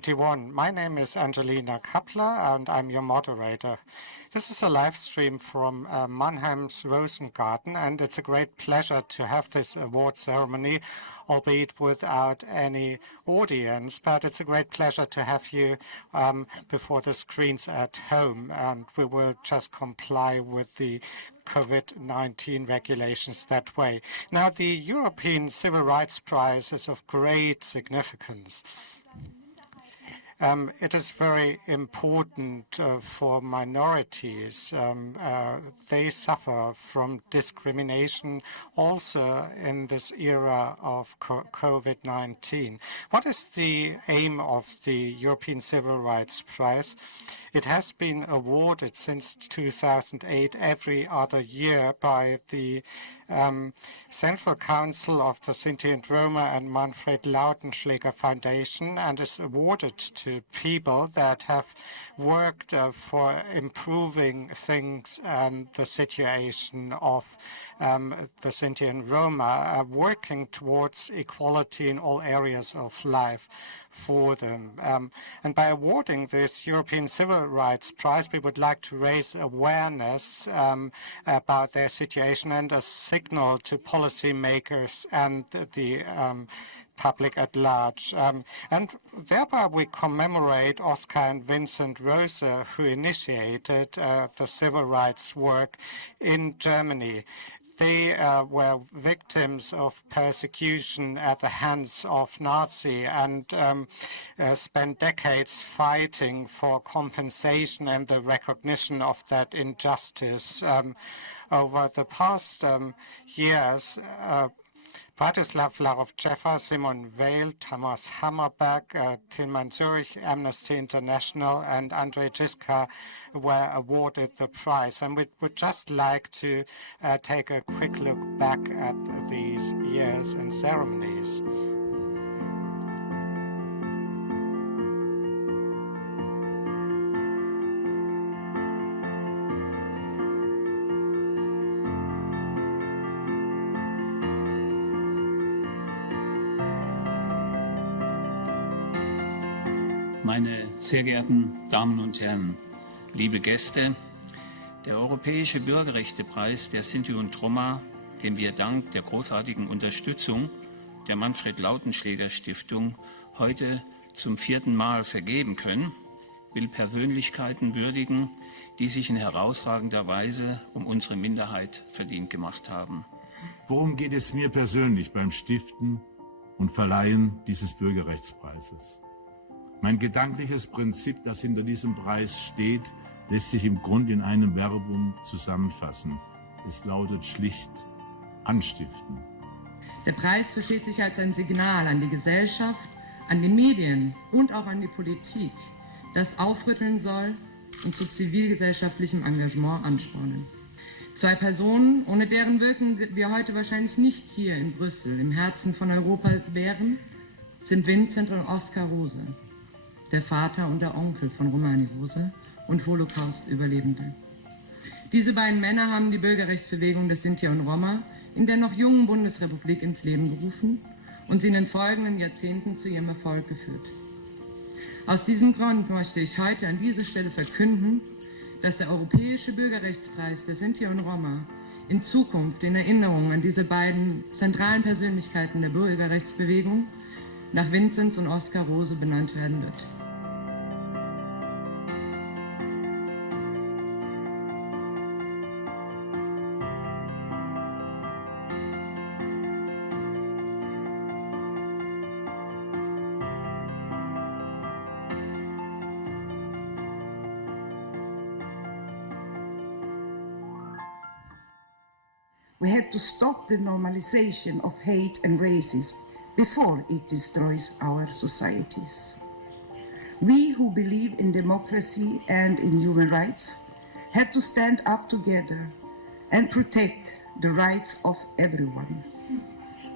21. My name is Angelina Kappler and I'm your moderator. This is a live stream from Mannheim's Rosengarten, and it's a great pleasure to have this award ceremony, albeit without any audience, but it's a great pleasure to have you before the screens at home, and we will just comply with the COVID-19 regulations that way. Now, the European Civil Rights Prize is of great significance. It is very important for minorities. They suffer from discrimination also in this era of COVID-19. What is the aim of the European Civil Rights Prize? It has been awarded since 2008 every other year by the Central Council of the Sinti and Roma and Manfred Lautenschläger Foundation, and is awarded to people that have worked for improving things and the situation of the Sinti and Roma, working towards equality in all areas of life for them. And by awarding this European Civil Rights Prize, we would like to raise awareness about their situation and a signal to policymakers and the public at large. And thereby we commemorate Oskar and Vinzenz Rose, who initiated the civil rights work in Germany. They were victims of persecution at the hands of Nazi and spent decades fighting for compensation and the recognition of that injustice. Over the past years, Bratislav Larov-Jeffer, Simon Weil, Thomas Hammerberg, Tilman Zurich, Amnesty International, and Andrej Kiska were awarded the prize. And we would just like to take a quick look back at these years and ceremonies. Meine sehr geehrten Damen und Herren, liebe Gäste, der Europäische Bürgerrechtepreis der Sinti und Roma, den wir dank der großartigen Unterstützung der Manfred Lautenschläger Stiftung heute zum 4. Mal vergeben können, will Persönlichkeiten würdigen, die sich in herausragender Weise um unsere Minderheit verdient gemacht haben. Worum geht es mir persönlich beim Stiften und Verleihen dieses Bürgerrechtspreises? Mein gedankliches Prinzip, das hinter diesem Preis steht, lässt sich im Grunde in einem Verbum zusammenfassen. Es lautet schlicht anstiften. Der Preis versteht sich als ein Signal an die Gesellschaft, an die Medien und auch an die Politik, das aufrütteln soll und zu zivilgesellschaftlichem Engagement anspornen. Zwei Personen, ohne deren Wirken wir heute wahrscheinlich nicht hier in Brüssel, im Herzen von Europa wären, sind Vinzenz und Oskar Rose, der Vater und der Onkel von Romani Rose und Holocaust-Überlebende. Diese beiden Männer haben die Bürgerrechtsbewegung des Sinti und Roma in der noch jungen Bundesrepublik ins Leben gerufen und sie in den folgenden Jahrzehnten zu ihrem Erfolg geführt. Aus diesem Grund möchte ich heute an dieser Stelle verkünden, dass der Europäische Bürgerrechtspreis der Sinti und Roma in Zukunft in Erinnerung an diese beiden zentralen Persönlichkeiten der Bürgerrechtsbewegung nach Vinzenz und Oskar Rose benannt werden wird. We have to stop the normalization of hate and racism before it destroys our societies. We who believe in democracy and in human rights have to stand up together and protect the rights of everyone.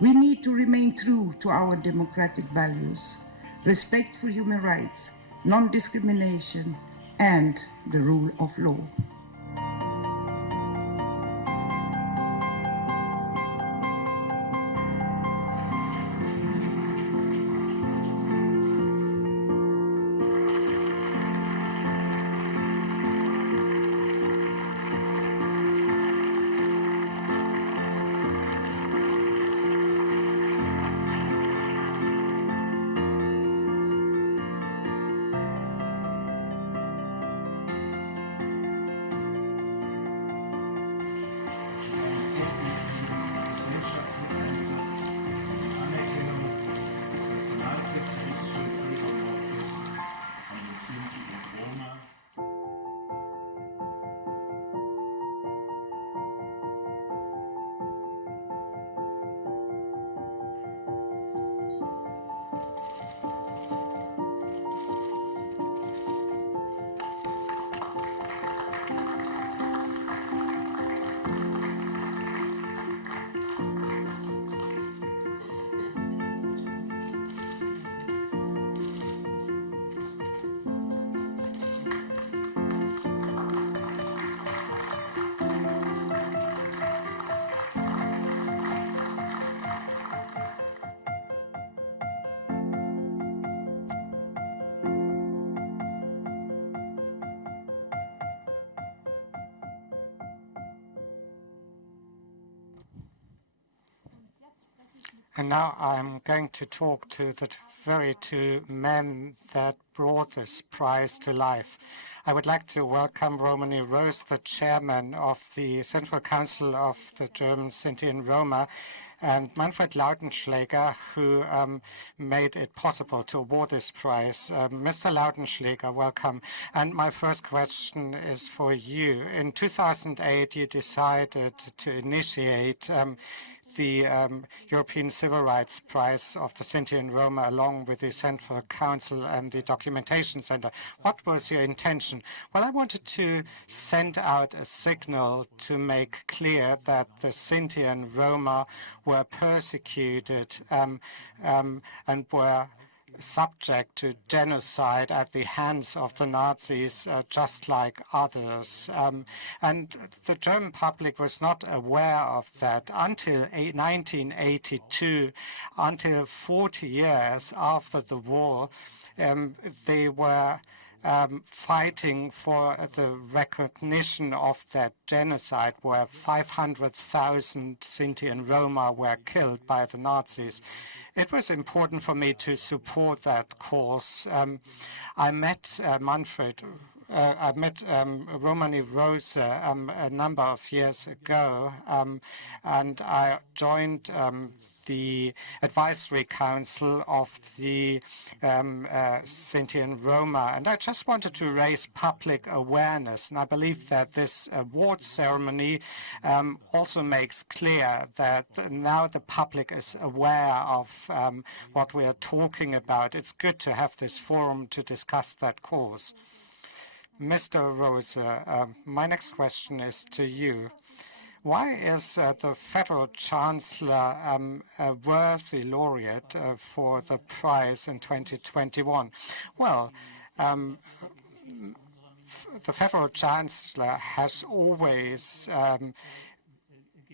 We need to remain true to our democratic values, respect for human rights, non-discrimination, and the rule of law. And now I'm going to talk to the very two men that brought this prize to life. I would like to welcome Romani Rose, the chairman of the Central Council of the German Sinti and Roma, and Manfred Lautenschläger, who made it possible to award this prize. Mr. Lautenschläger, welcome. And my first question is for you. In 2008, you decided to initiate the European Civil Rights Prize of the Sinti and Roma, along with the Central Council and the Documentation Center. What was your intention? Well, I wanted to send out a signal to make clear that the Sinti and Roma were persecuted and were subject to genocide at the hands of the Nazis, just like others. And the German public was not aware of that until 1982, until 40 years after the war. They were fighting for the recognition of that genocide, where 500,000 Sinti and Roma were killed by the Nazis. It was important for me to support that cause. I met Romani Rose a number of years ago, and I joined the advisory council of the Sinti and Roma. And I just wanted to raise public awareness. And I believe that this award ceremony also makes clear that now the public is aware of what we are talking about. It's good to have this forum to discuss that cause. Mr. Rose, my next question is to you. Why is the Federal Chancellor a worthy laureate for the prize in 2021? Well, the Federal Chancellor has always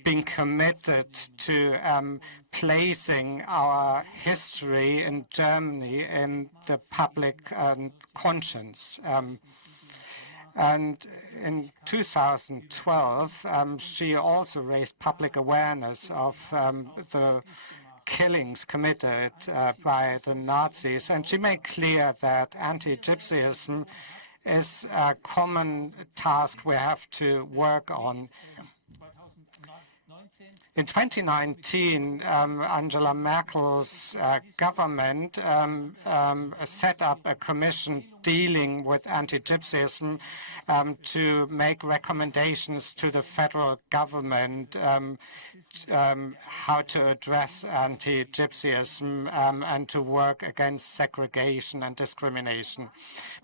been committed to placing our history in Germany in the public conscience. And in 2012, she also raised public awareness of the killings committed by the Nazis. And she made clear that Antigypsyism is a common task we have to work on. In 2019, Angela Merkel's government set up a commission dealing with anti-Gypsyism to make recommendations to the federal government how to address anti-Gypsyism and to work against segregation and discrimination.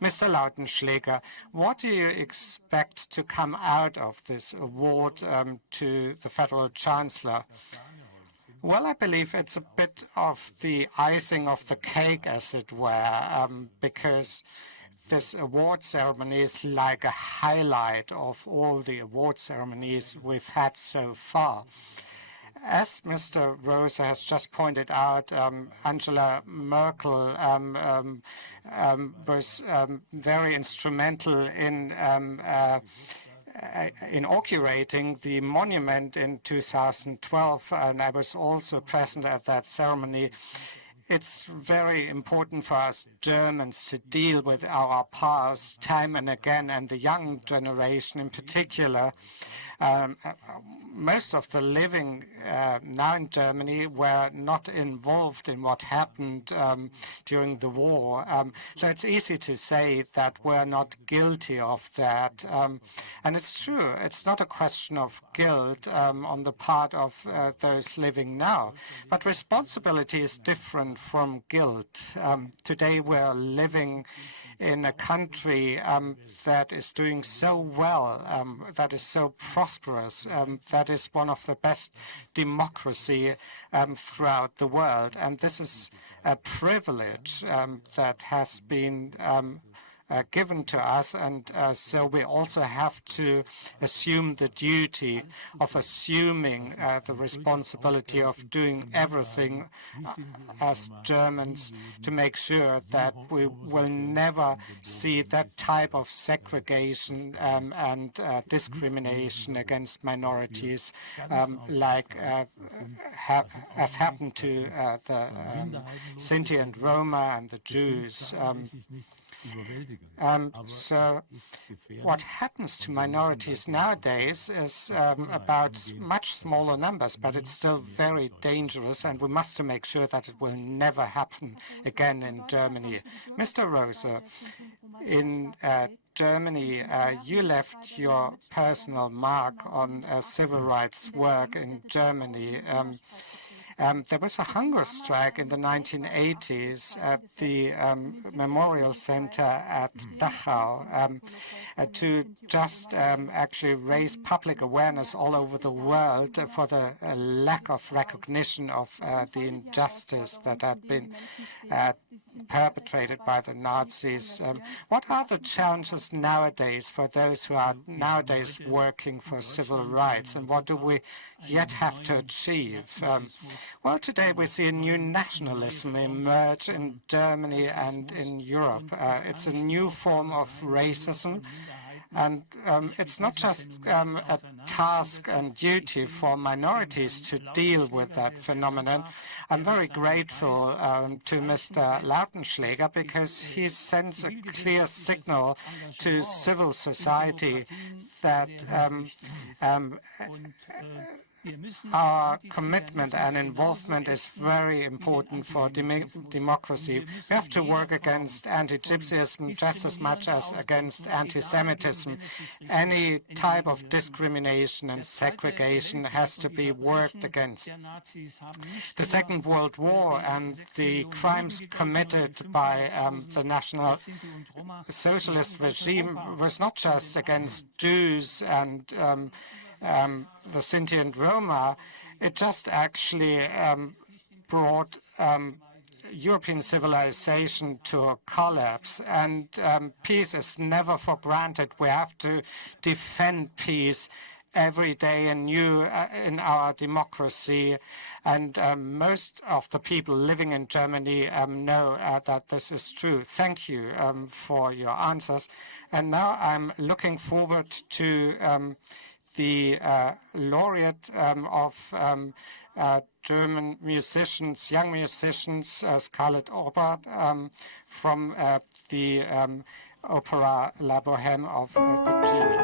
Mr. Lautenschläger, what do you expect to come out of this award to the Federal Chancellor? Well, I believe it's a bit of the icing of the cake, as it were, because this award ceremony is like a highlight of all the award ceremonies we've had so far. As Mr. Rose has just pointed out, Angela Merkel was very instrumental in inaugurating the monument in 2012, and I was also present at that ceremony. It's very important for us Germans to deal with our past time and again, and the young generation in particular. Most of the living now in Germany were not involved in what happened during the war. So it's easy to say that we're not guilty of that. And it's true, it's not a question of guilt on the part of those living now. But responsibility is different from guilt. Today we're living in a country that is doing so well, that is so prosperous, that is one of the best democracy throughout the world. And this is a privilege that has been given to us, and so we also have to assume the duty of assuming the responsibility of doing everything as Germans to make sure that we will never see that type of segregation and discrimination against minorities like as happened to the Sinti and Roma and the Jews. So what happens to minorities nowadays is about much smaller numbers, but it's still very dangerous, and we must make sure that it will never happen again in Germany. Mr. Rose, in Germany, you left your personal mark on civil rights work in Germany. There was a hunger strike in the 1980s at the Memorial Center at Dachau to just actually raise public awareness all over the world for the lack of recognition of the injustice that had been perpetrated by the Nazis. What are the challenges nowadays for those who are nowadays working for civil rights, and what do we yet have to achieve? Well, today we see a new nationalism emerge in Germany and in Europe. It's a new form of racism. And it's not just a task and duty for minorities to deal with that phenomenon. I'm very grateful to Mr. Lautenschläger because he sends a clear signal to civil society that our commitment and involvement is very important for democracy. We have to work against anti-Gypsyism just as much as against anti-Semitism. Any type of discrimination and segregation has to be worked against. The Second World War and the crimes committed by the National Socialist regime was not just against Jews and the Sinti and Roma. It just actually brought European civilization to a collapse, and peace is never for granted. We have to defend peace every day anew in our democracy, and most of the people living in Germany know that this is true. Thank you for your answers. And now I'm looking forward to the laureate of German musicians, young musicians, Scarlett Orbert, from the opera La Bohème of Puccini.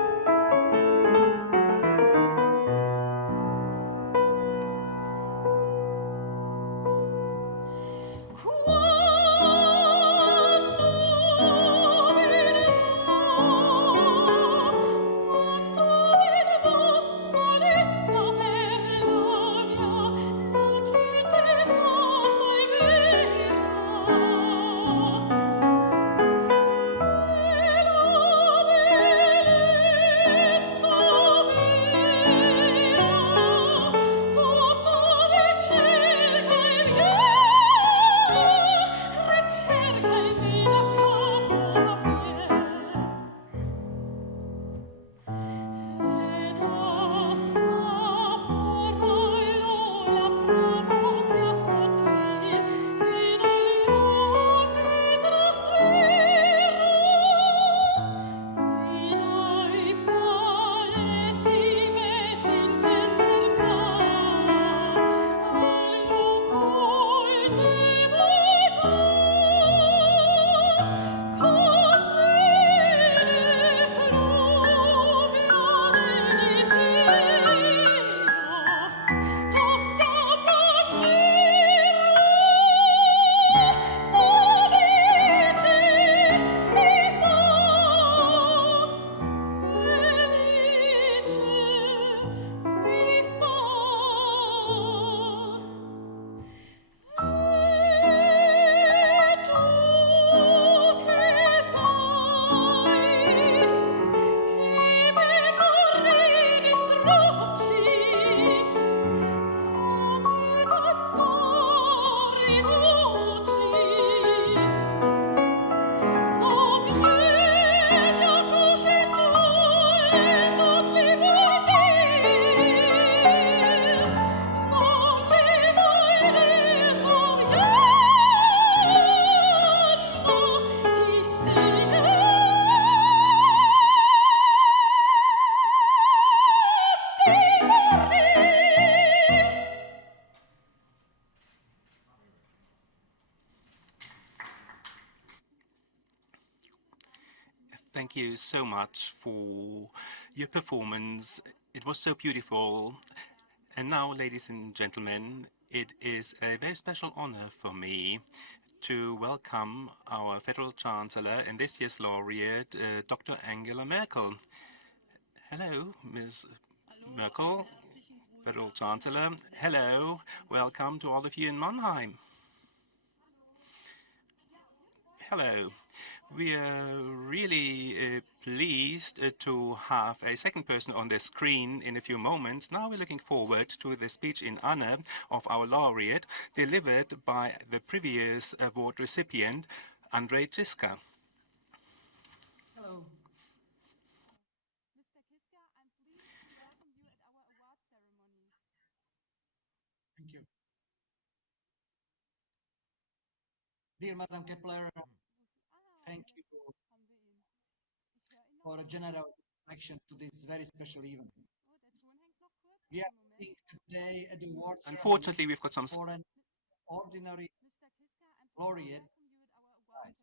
thank you so much for your performance. It was so beautiful. And now, ladies and gentlemen, it is a very special honor for me to welcome our Federal Chancellor and this year's laureate, Dr. Angela Merkel. Hello, Ms. Merkel, Federal Chancellor. Hello, welcome to all of you in Mannheim. Hello. We are really pleased to have a second person on the screen in a few moments. Now we're looking forward to the speech in honor of our laureate, delivered by the previous award recipient, Andrej Kiska. Hello. Thank you. Dear Madam Kepler, thank you for a general introduction to this very special event. We are meeting today at the awards Unfortunately, we've got some for an ordinary laureate prize.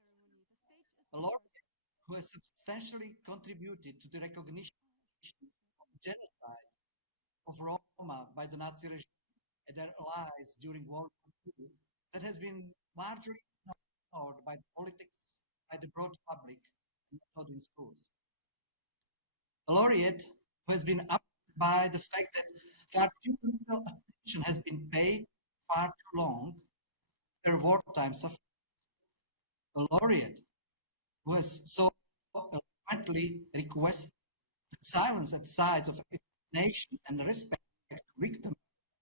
A laureate who has substantially contributed to the recognition of the genocide of Roma by the Nazi regime and their allies during World War II that has been largely ignored by politics, by the broad public, and not in schools. A laureate who has been upset by the fact that far too little attention has been paid far too long to their wartime suffering. A laureate who has so eloquently requested that silence at sides of explanation and respect to victims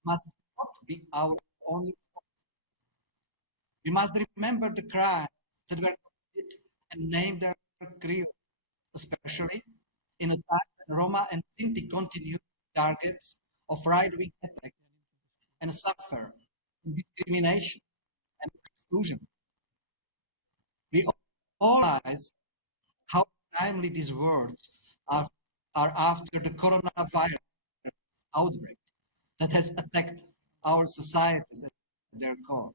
must not be our only response. We must remember the crimes that were committed and name their criminals, especially in a time when Roma and Sinti continue targets of right-wing attacks and suffer discrimination and exclusion. We all realize how timely these words are after the coronavirus outbreak that has attacked our societies at their core.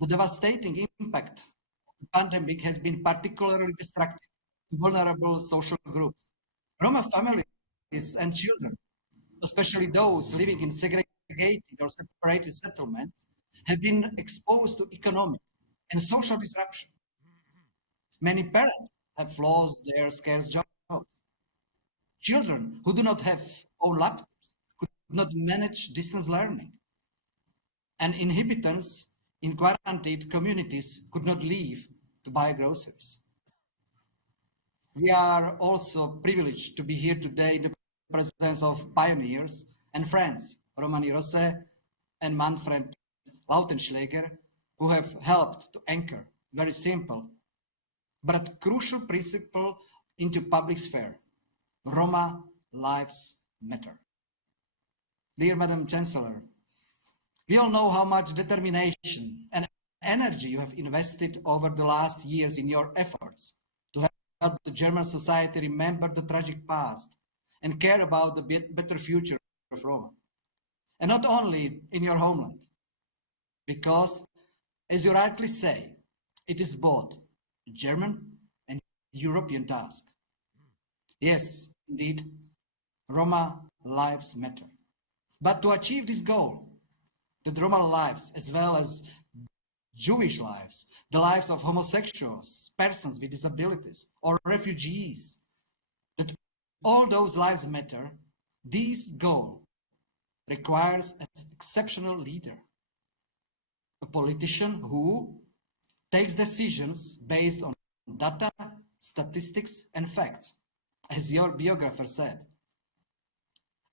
The devastating impact of the pandemic has been particularly destructive to vulnerable social groups. Roma families and children, especially those living in segregated or separated settlements, have been exposed to economic and social disruption. Many parents have lost their scarce jobs. Children who do not have own laptops could not manage distance learning. And inhabitants in quarantined communities could not leave to buy groceries. We are also privileged to be here today in the presence of pioneers and friends, Romani Rose and Manfred Lautenschläger, who have helped to anchor very simple but crucial principle into public sphere. Roma lives matter. Dear Madam Chancellor, we all know how much determination and energy you have invested over the last years in your efforts to help the German society remember the tragic past and care about the better future of Roma. And not only in your homeland, because, as you rightly say, it is both a German and European task. Yes, indeed, Roma lives matter. But to achieve this goal, that Roma lives, as well as Jewish lives, the lives of homosexuals, persons with disabilities, or refugees, that all those lives matter, this goal requires an exceptional leader, a politician who takes decisions based on data, statistics, and facts, as your biographer said.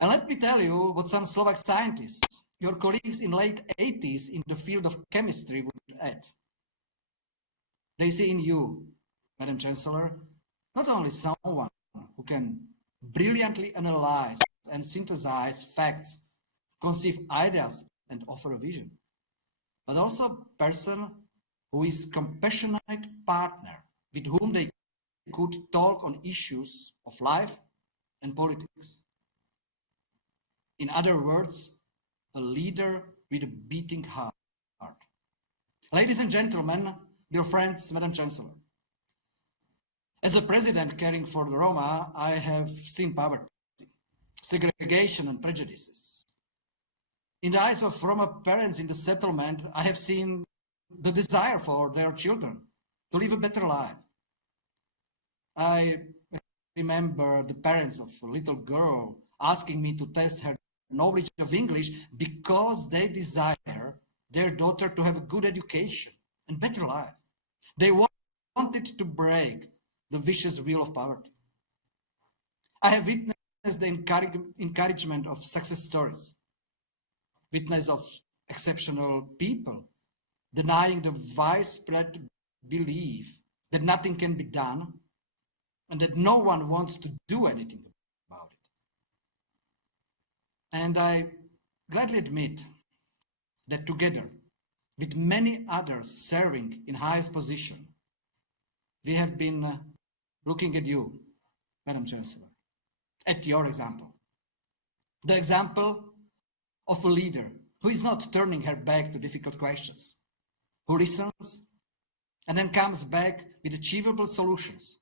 And let me tell you what some Slovak scientists, your colleagues in late 80s in the field of chemistry, would add. They see in you, Madam Chancellor, not only someone who can brilliantly analyze and synthesize facts, conceive ideas, and offer a vision, but also a person who is a compassionate partner with whom they could talk on issues of life and politics. In other words, a leader with a beating heart. Ladies and gentlemen, dear friends, Madam Chancellor, As a president caring for the Roma, I have seen poverty, segregation and prejudices. In the eyes of Roma parents in the settlement, I have seen the desire for their children to live a better life. I remember the parents of a little girl asking me to test her knowledge of English because they desire their daughter to have a good education and better life. They wanted to break the vicious wheel of poverty. I have witnessed the encouragement of success stories, witness of exceptional people denying the widespread belief that nothing can be done and that no one wants to do anything about it. And I gladly admit that together with many others serving in highest position, we have been looking at you, Madam Chancellor, at your example. The example of a leader who is not turning her back to difficult questions, who listens and then comes back with achievable solutions,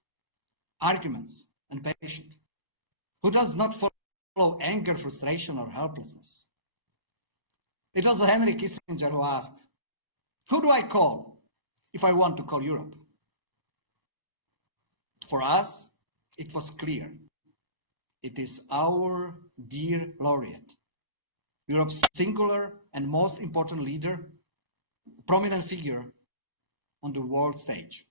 arguments, and patience, who does not follow anger, frustration, or helplessness. It was Henry Kissinger who asked, "Who do I call if I want to call Europe?" For us, it was clear. It is our dear laureate, Europe's singular and most important leader, a prominent figure on the world stage.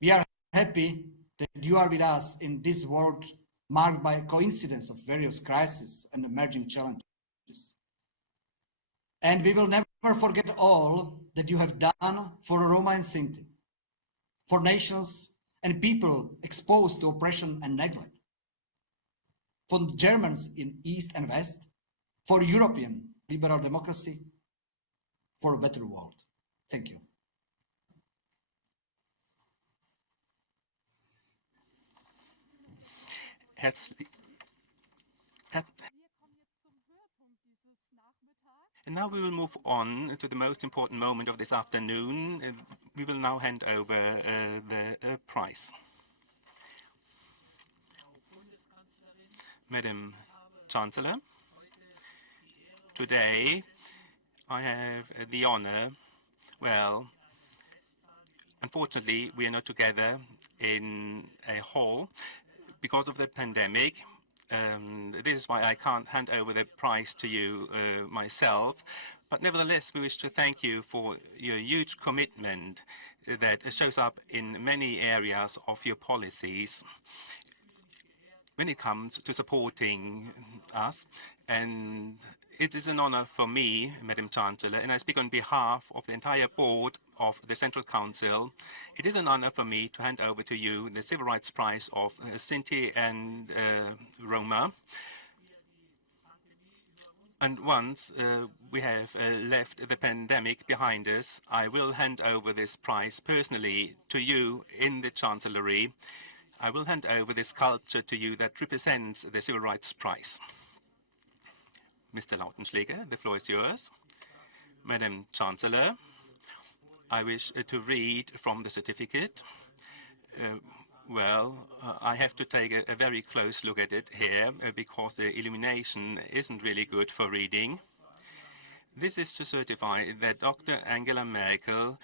We are happy that you are with us in this world marked by a coincidence of various crises and emerging challenges. And we will never forget all that you have done for Roma and Sinti, for nations and people exposed to oppression and neglect, for the Germans in East and West, for European liberal democracy, for a better world. Thank you. And now we will move on to the most important moment of this afternoon. We will now hand over the prize. Madam Chancellor, today I have the honor, well, unfortunately we are not together in a hall because of the pandemic. This is why I can't hand over the prize to you myself. But nevertheless, we wish to thank you for your huge commitment that shows up in many areas of your policies when it comes to supporting us. And it is an honor for me, Madam Chancellor, and I speak on behalf of the entire board of the Central Council. It is an honor for me to hand over to you the Civil Rights Prize of Sinti and Roma. And once we have left the pandemic behind us, I will hand over this prize personally to you in the Chancellery. I will hand over this sculpture to you that represents the Civil Rights Prize. Mr. Lautenschläger, the floor is yours. Madam Chancellor, I wish to read from the certificate. I have to take a very close look at it here because the illumination isn't really good for reading. This is to certify that Dr. Angela Merkel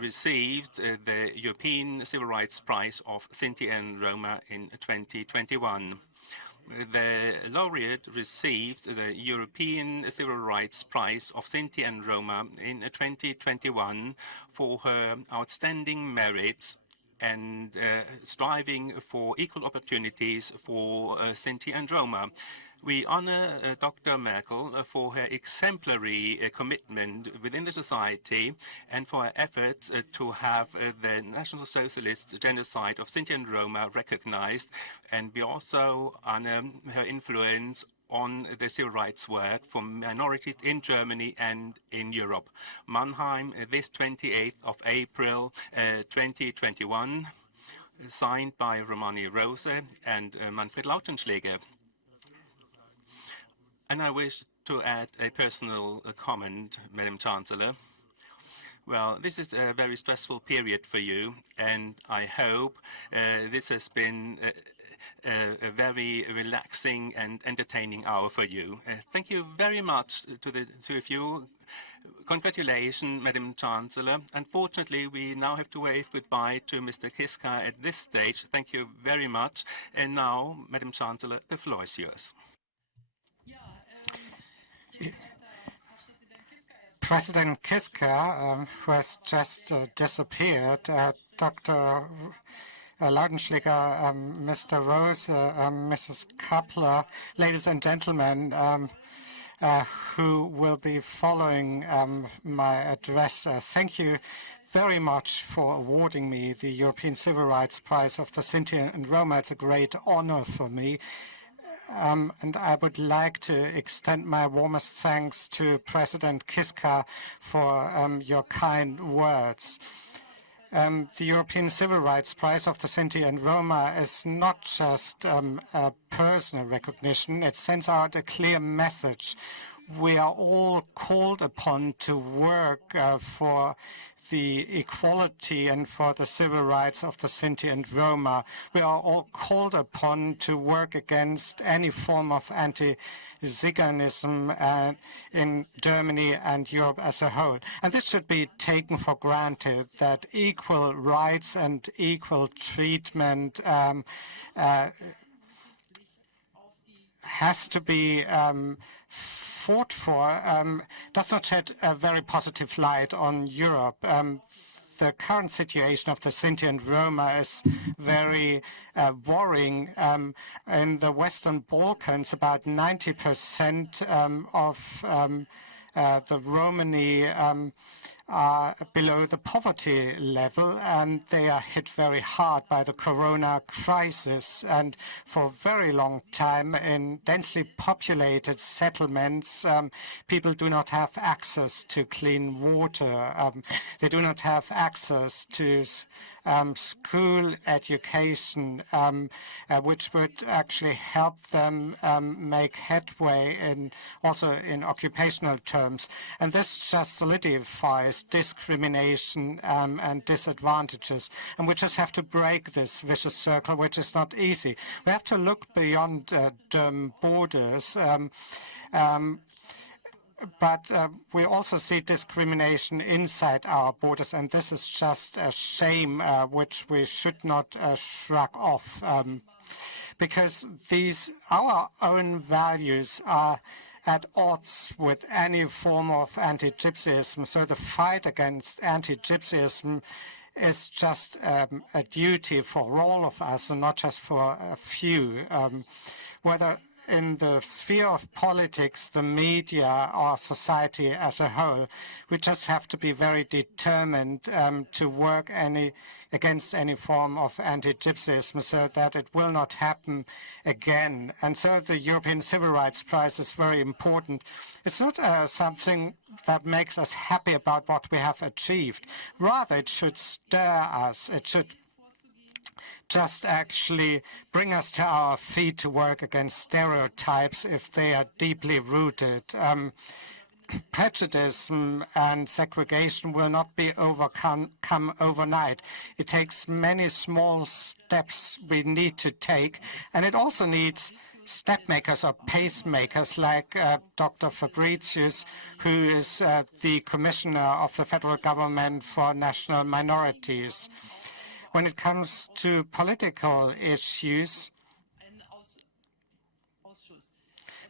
received the European Civil Rights Prize of Sinti and Roma in 2021. The laureate received the European Civil Rights Prize of Sinti and Roma in 2021 for her outstanding merits and striving for equal opportunities for Sinti and Roma. We honor Dr. Merkel for her exemplary commitment within the society and for her efforts to have the National Socialist genocide of Sinti and Roma recognized, and we also honor her influence on the civil rights work for minorities in Germany and in Europe. Mannheim, this 28th of April 2021, signed by Romani Rose and Manfred Lautenschläger. And I wish to add a personal comment, Madam Chancellor. Well, this is a very stressful period for you, and I hope this has been a very relaxing and entertaining hour for you. Thank you very much to the two of you. Congratulations, Madam Chancellor. Unfortunately, we now have to wave goodbye to Mr. Kiska at this stage. Thank you very much. And now, Madam Chancellor, the floor is yours. President Kiska, who has just disappeared, Dr. Lautenschläger, Mr. Rose, Mrs. Kappler, ladies and gentlemen, who will be following my address. Thank you very much for awarding me the European Civil Rights Prize of the Sinti and Roma. It's a great honor for me. And I would like to extend my warmest thanks to President Kiska for your kind words. The European Civil Rights Prize of the Sinti and Roma is not just a personal recognition. It sends out a clear message. We are all called upon to work for the equality and for the civil rights of the Sinti and Roma. We are all called upon to work against any form of anti-Ziganism in Germany and Europe as a whole. And this should be taken for granted, that equal rights and equal treatment has to be fought for, does not shed a very positive light on Europe. The current situation of the Sinti and Roma is very worrying. In the Western Balkans, about 90% of the Romani are below the poverty level, and they are hit very hard by the corona crisis. And for a very long time, in densely populated settlements, people do not have access to clean water. They do not have access to school education, which would actually help them make headway also in occupational terms. And this just solidifies discrimination and disadvantages. And we just have to break this vicious circle, which is not easy. We have to look beyond German borders. But we also see discrimination inside our borders, and this is just a shame which we should not shrug off, because our own values are at odds with any form of anti-Gypsyism. So the fight against anti-Gypsyism is just a duty for all of us, and not just for a few. Whether in the sphere of politics, the media, or society as a whole, we just have to be very determined to work against any form of anti-Gypsyism so that it will not happen again. And so the European Civil Rights Prize is very important. It's not something that makes us happy about what we have achieved. Rather, it should stir us. It should just actually bring us to our feet to work against stereotypes if they are deeply rooted. Prejudice and segregation will not be overcome overnight. It takes many small steps we need to take, and it also needs step makers or pacemakers like Dr. Fabricius, who is the Commissioner of the Federal Government for National Minorities. When it comes to political issues,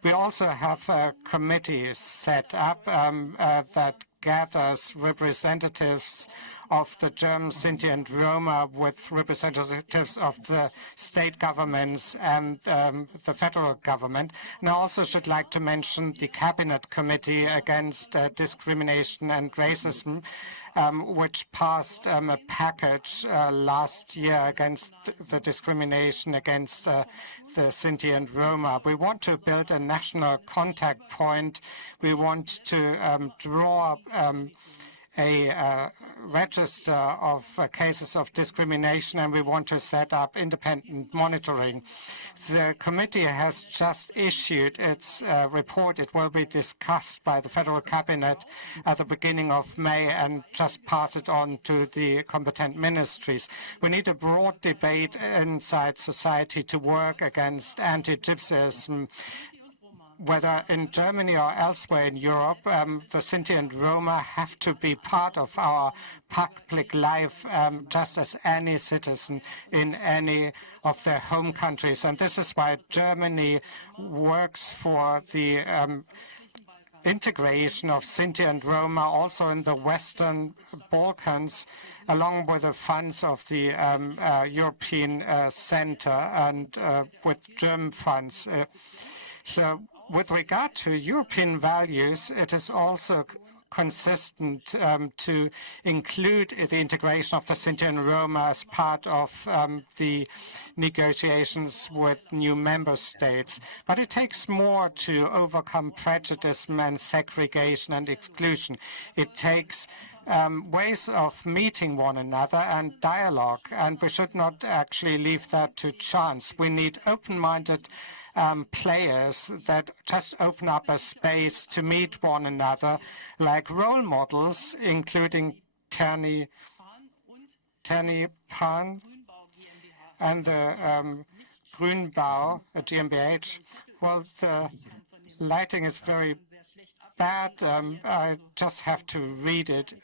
we also have committees set up that gathers representatives of the German Sinti and Roma with representatives of the state governments and the federal government. And I also should like to mention the Cabinet Committee Against Discrimination and Racism, which passed a package last year against the discrimination against the Sinti and Roma. We want to build a national contact point. We want to draw a register of cases of discrimination, and we want to set up independent monitoring. The committee has just issued its report. It will be discussed by the Federal Cabinet at the beginning of May and just pass it on to the competent ministries. We need a broad debate inside society to work against anti-Gypsyism. Whether in Germany or elsewhere in Europe, the Sinti and Roma have to be part of our public life, just as any citizen in any of their home countries. And this is why Germany works for the integration of Sinti and Roma also in the Western Balkans, along with the funds of the European Center and with German funds. So with regard to European values, it is also consistent to include the integration of the Sinti and Roma as part of the negotiations with new member states. But it takes more to overcome prejudice and segregation and exclusion. It takes ways of meeting one another and dialogue, and we should not actually leave that to chance. We need open-minded players that just open up a space to meet one another, like role models, including Terni Pan and the Grünbau, a GmbH. Well, the lighting is very bad. I just have to read it.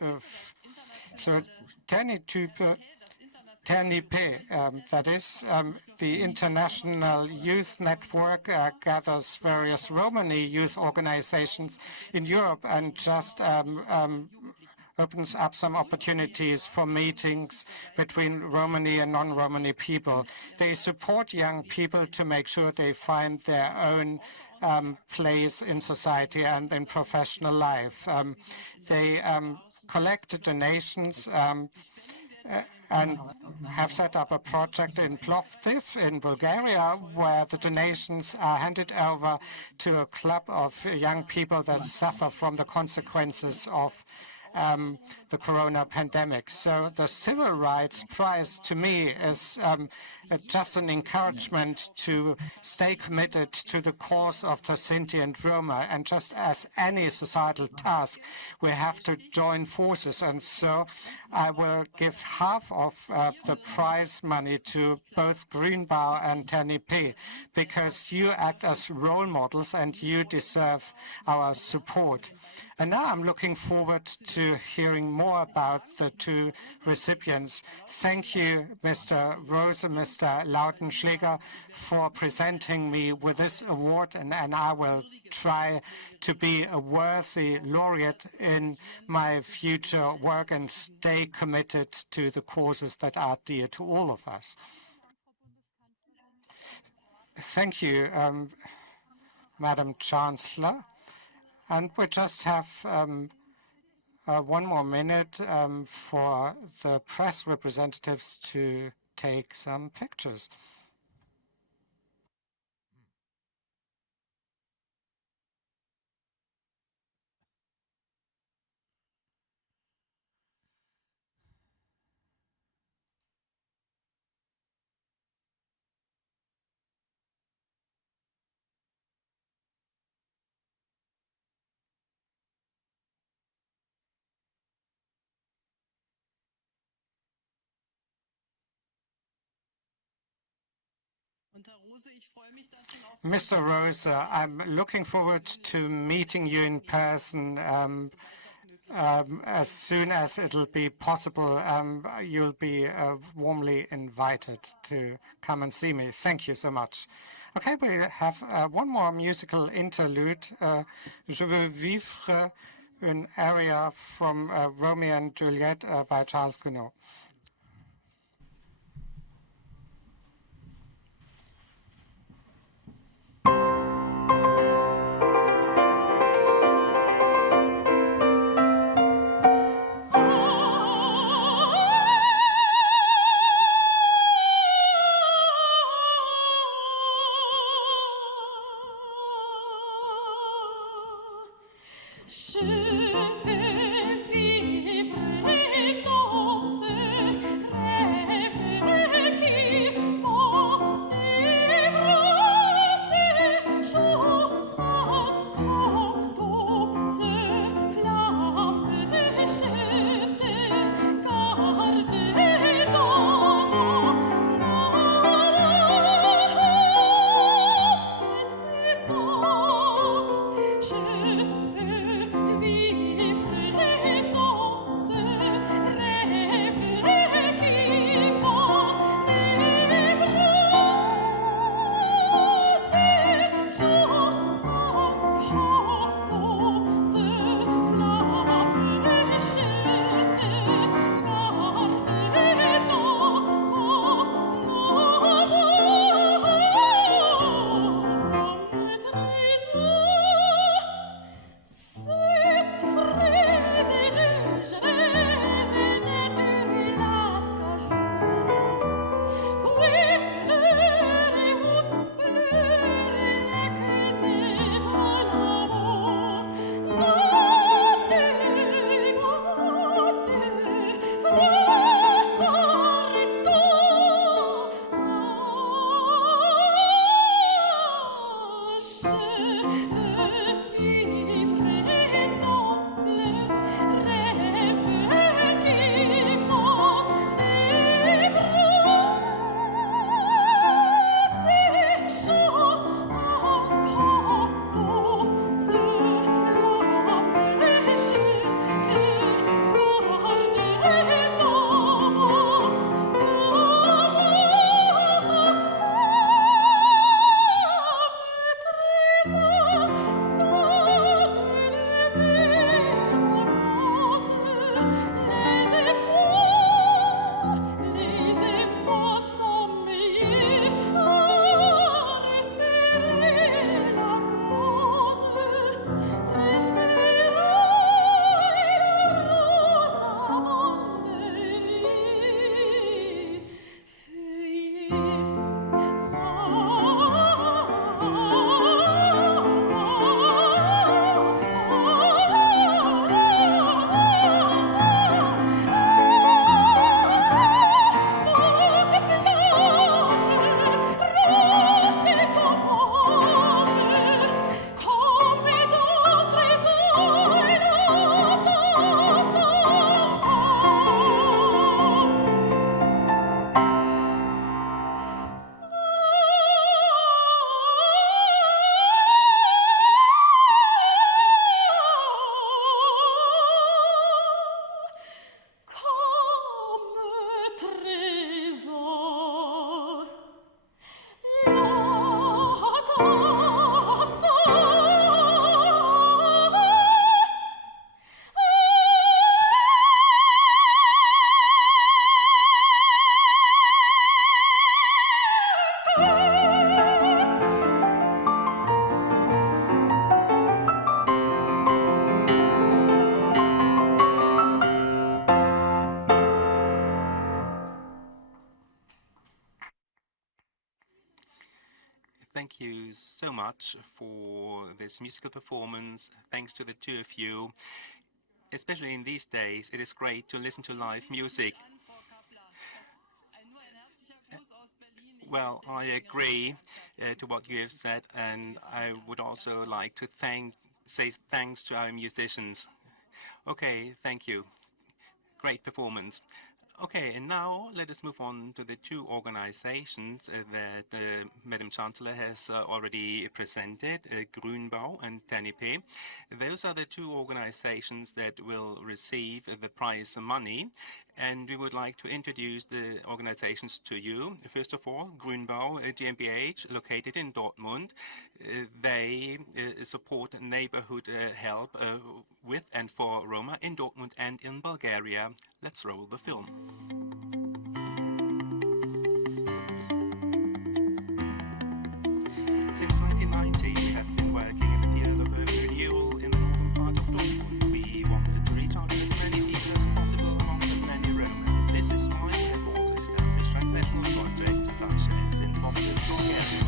So TNIP, that is, the International Youth Network gathers various Romani youth organizations in Europe and just opens up some opportunities for meetings between Romani and non-Romani people. They support young people to make sure they find their own place in society and in professional life. They collect donations and have set up a project in Plovdiv in Bulgaria, where the donations are handed over to a club of young people that suffer from the consequences of the corona pandemic. So the Civil Rights Prize, to me, is just an encouragement to stay committed to the cause of the Sinti and Roma. And just as any societal task, we have to join forces. And so I will give half of the prize money to both Grünbau and TNIP, because you act as role models and you deserve our support. And now I'm looking forward to hearing more about the two recipients. Thank you, Mr. Rose and Mr. Lautenschläger, for presenting me with this award, and I will try to be a worthy laureate in my future work and stay committed to the causes that are dear to all of us. Thank you, Madam Chancellor. And we just have one more minute for the press representatives to take some pictures. Mr. Rose, I'm looking forward to meeting you in person as soon as it'll be possible. You'll be warmly invited to come and see me. Thank you so much. Okay, we have one more musical interlude. Je veux vivre, an aria from Romeo and Juliet by Charles Gounod. Je veux vivre Thank you so much for this musical performance. Thanks to the two of you. Especially in these days, it is great to listen to live music. Well, I agree to what you have said, and I would also like to say thanks to our musicians. Okay, thank you. Great performance. Okay, and now let us move on to the two organizations that Madam Chancellor has already presented, Grünbau and TNP. Those are the two organizations that will receive the prize money, and we would like to introduce the organizations to you. First of all, Grünbau GmbH, located in Dortmund. They support neighborhood help with and for Roma in Dortmund and in Bulgaria. Let's roll the film. Since 1990, we have been working in the field of urban renewal in the northern part of Dortmund. We wanted to reach out to as many people as possible among the many Roma. This is why we have also established transnational projects such as in Boston, Bulgaria.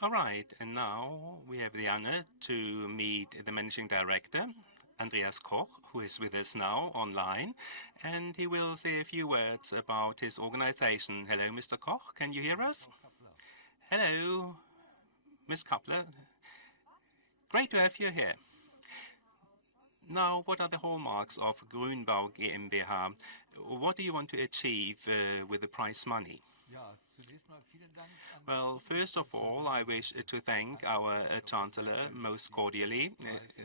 All right, and now we have the honor to meet the Managing Director, Andreas Koch, who is with us now online, and he will say a few words about his organization. Hello, Mr. Koch, can you hear us? Hello, Ms. Kappler. Great to have you here. Now, what are the hallmarks of Grünbau GmbH? What do you want to achieve with the prize money? Well, first of all, I wish to thank our Chancellor most cordially.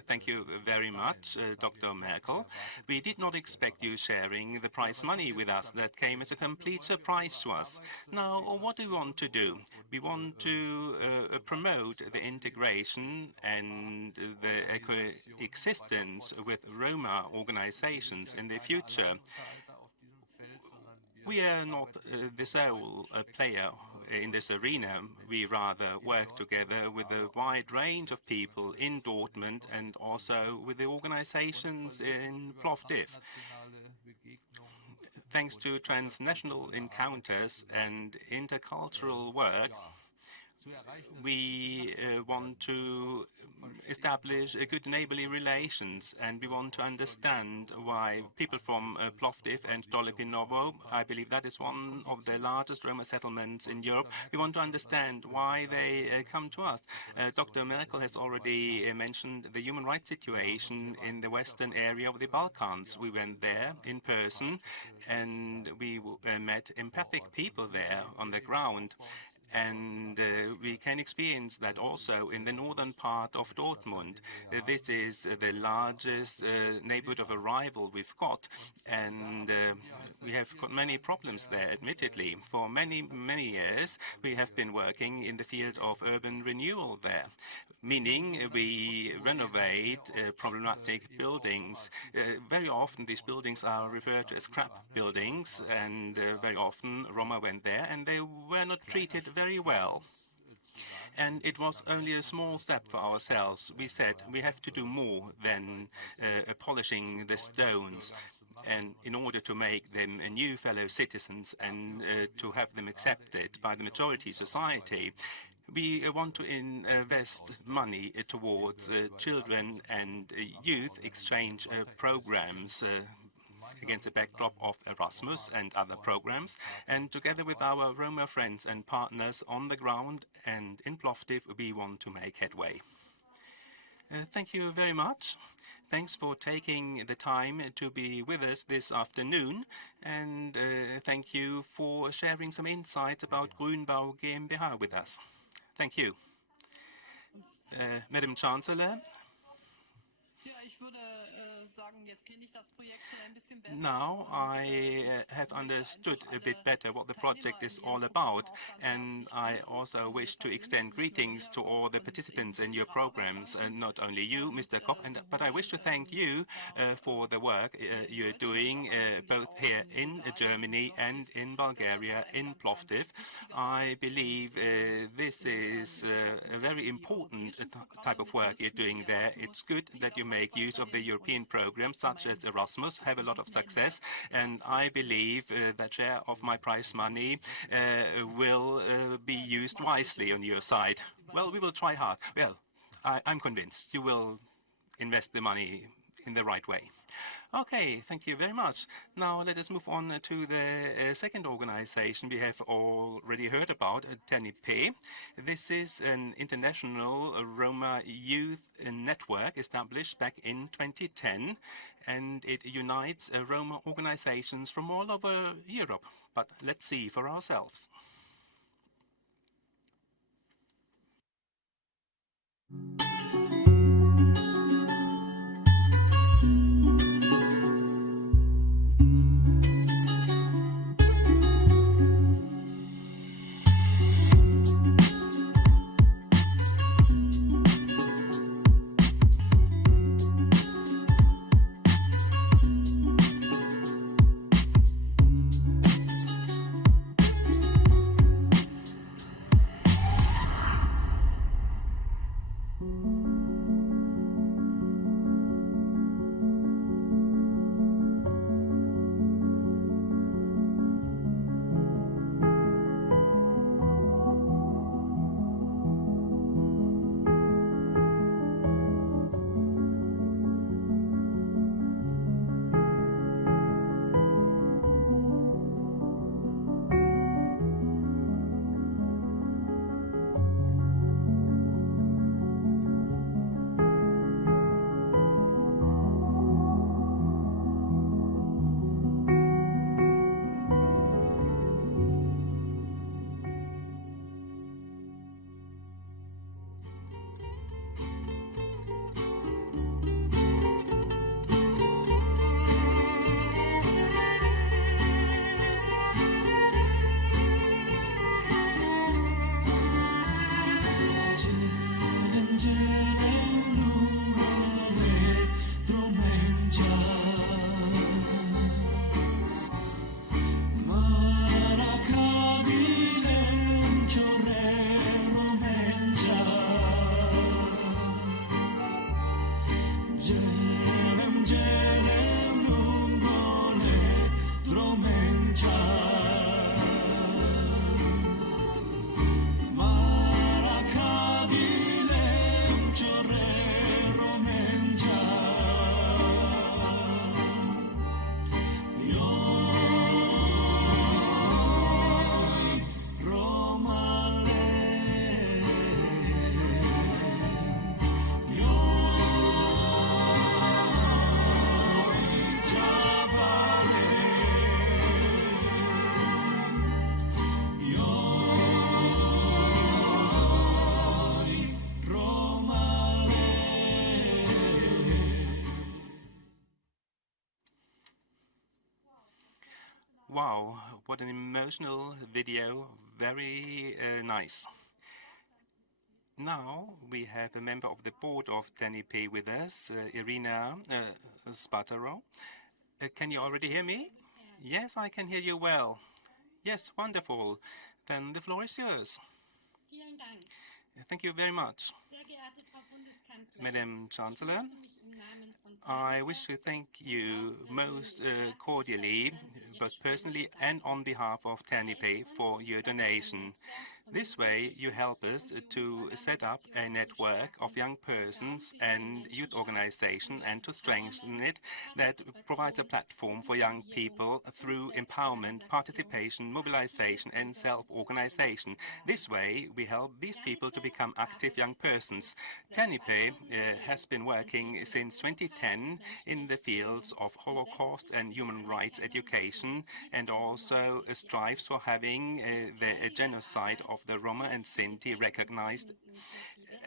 Thank you very much, Dr. Merkel. We did not expect you sharing the prize money with us. That came as a complete surprise to us. Now, what do we want to do? We want to promote the integration and the coexistence with Roma organizations in the future. We are not the sole player in this arena. We rather work together with a wide range of people in Dortmund and also with the organizations in Plovdiv. Thanks to transnational encounters and intercultural work, we want to establish a good neighborly relations, and we want to understand why people from Plovdiv and Dolipinovo, I believe that is one of the largest Roma settlements in Europe, we want to understand why they come to us. Dr. Merkel has already mentioned the human rights situation in the western area of the Balkans. We went there in person, and we met empathic people there on the ground. And we can experience that also in the northern part of Dortmund. This is the largest neighborhood of arrival we've got, and we have got many problems there, admittedly. For many, many years, we have been working in the field of urban renewal there, meaning we renovate problematic buildings. Very often, these buildings are referred to as scrap buildings, and very often Roma went there, and they were not treated very well. And it was only a small step for ourselves. We said we have to do more than polishing the stones, and in order to make them new fellow citizens and to have them accepted by the majority society. We want to invest money towards children and youth exchange programs against the backdrop of Erasmus and other programs. And together with our Roma friends and partners on the ground and in Plovdiv, we want to make headway. Thank you very much. Thanks for taking the time to be with us this afternoon, and thank you for sharing some insights about Grünbau GmbH with us. Thank you. Madam Chancellor, now I have understood a bit better what the project is all about, and I also wish to extend greetings to all the participants in your programs, and not only you, Mr. Koch, but I wish to thank you for the work you're doing both here in Germany and in Bulgaria, in Plovdiv. I believe this is a very important type of work you're doing there. It's good that you make use of the European programs such as Erasmus, have a lot of success, and I believe that share of my prize money will be used wisely on your side. Well, we will try hard. Well, I'm convinced you will invest the money in the right way. Okay, thank you very much. Now let us move on to the second organization we have already heard about, TNP. This is an international Roma youth network established back in 2010, and it unites Roma organizations from all over Europe. But let's see for ourselves. Wow, what an emotional video. Very nice. Now we have a member of the board of TNP with us, Irina Spataro. Can you already hear me? Yes, I can hear you well. Yes, wonderful. then the floor is yours. Thank you very much. Madam Chancellor, I wish to thank you most cordially, both personally and on behalf of TANIPE, for your donation. This way, you help us to set up a network of young persons and youth organizations and to strengthen it that provides a platform for young people through empowerment, participation, mobilization, and self-organization. This way, we help these people to become active young persons. TANIPE has been working since 2010 in the fields of Holocaust and human rights education, and also strives for having the genocide of the Roma and Sinti recognized.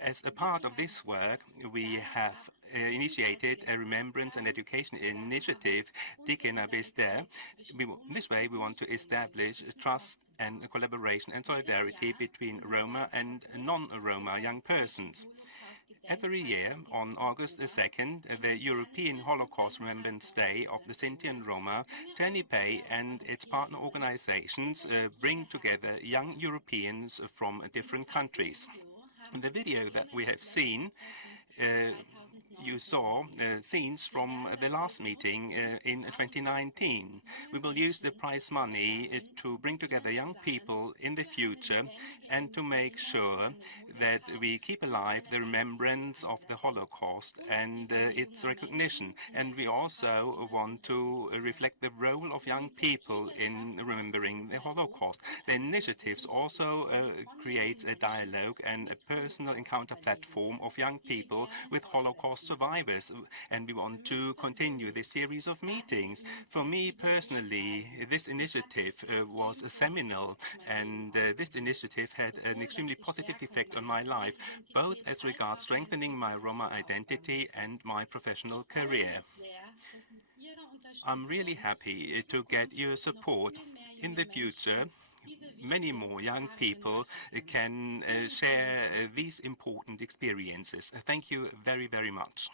As a part of this work, we have initiated a remembrance and education initiative, Dikena Bester. This way, we want to establish trust and collaboration and solidarity between Roma and non-Roma young persons. Every year, on August 2nd, the European Holocaust Remembrance Day of the Sinti and Roma, TANIPE and its partner organizations bring together young Europeans from different countries. In the video that we have seen, you saw scenes from the last meeting in 2019. We will use the prize money to bring together young people in the future and to make sure that we keep alive the remembrance of the Holocaust and its recognition. And we also want to reflect the role of young people in remembering the Holocaust. The initiatives also creates a dialogue and a personal encounter platform of young people with Holocaust survivors, and we want to continue this series of meetings. For me personally, this initiative was seminal, and this initiative had an extremely positive effect on my life, both as regards strengthening my Roma identity and my professional career. I'm really happy to get your support. In the future, many more young people can share these important experiences. Thank you very, very much.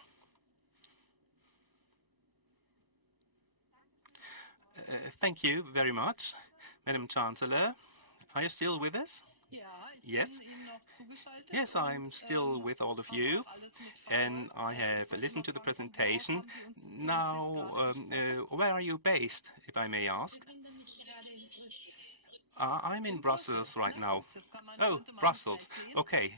Thank you very much, Madam Chancellor. Are you still with us? Yes. Yes, I'm still with all of you, and I have listened to the presentation. Now, where are you based, if I may ask? I'm in Brussels right now. Oh, Brussels. Okay.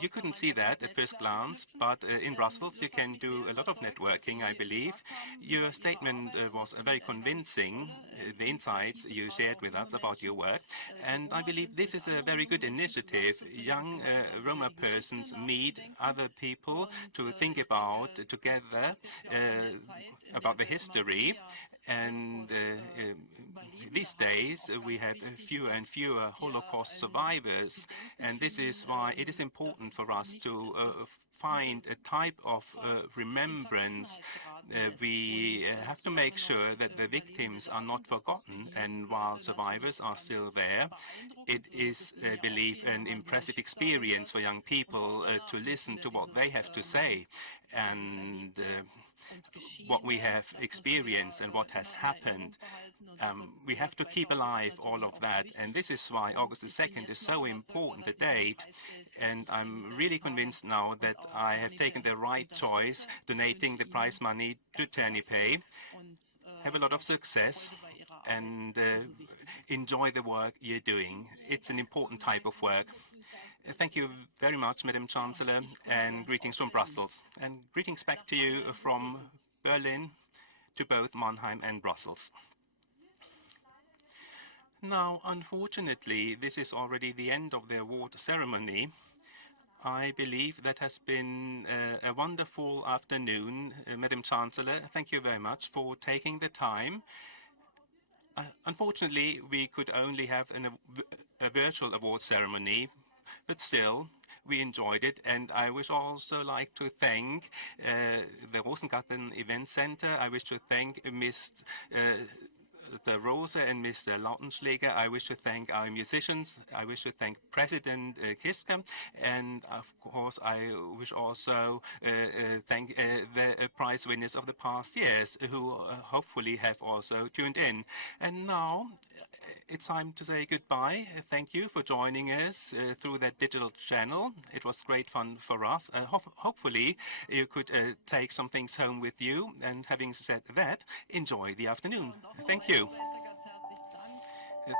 You couldn't see that at first glance, but in Brussels you can do a lot of networking, I believe. Your statement was very convincing, the insights you shared with us about your work. And I believe this is a very good initiative. Young Roma persons meet other people to think about together about the history. And these days, we have fewer and fewer Holocaust survivors, and this is why it is important for us to find a type of remembrance. We have to make sure that the victims are not forgotten, and while survivors are still there, it is, I believe, an impressive experience for young people to listen to what they have to say, and what we have experienced and what has happened. We have to keep alive all of that, and this is why August the 2nd is so important a date, and I'm really convinced now that I have taken the right choice, donating the prize money to TANIPE. Have a lot of success and enjoy the work you're doing. It's an important type of work. Thank you very much, Madam Chancellor, and greetings from Brussels. And greetings back to you from Berlin to both Mannheim and Brussels. Now, unfortunately, this is already the end of the award ceremony. I believe that has been a wonderful afternoon. Madam Chancellor, thank you very much for taking the time. Unfortunately, we could only have a virtual award ceremony, but still, we enjoyed it, and I wish also like to thank the Rosengarten Event Center. I wish to thank Mr. Rose and Mr. Lautenschläger. I wish to thank our musicians. I wish to thank President Kiska, and of course, I wish also thank the prize winners of the past years who hopefully have also tuned in. And now, it's time to say goodbye. Thank you for joining us through that digital channel. It was great fun for us. Hopefully, you could take some things home with you. And having said that, enjoy the afternoon. Thank you.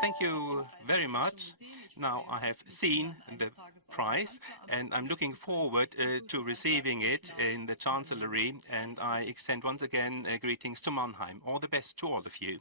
Thank you very much. Now I have seen the prize, and I'm looking forward to receiving it in the Chancellery, and I extend once again greetings to Mannheim. All the best to all of you.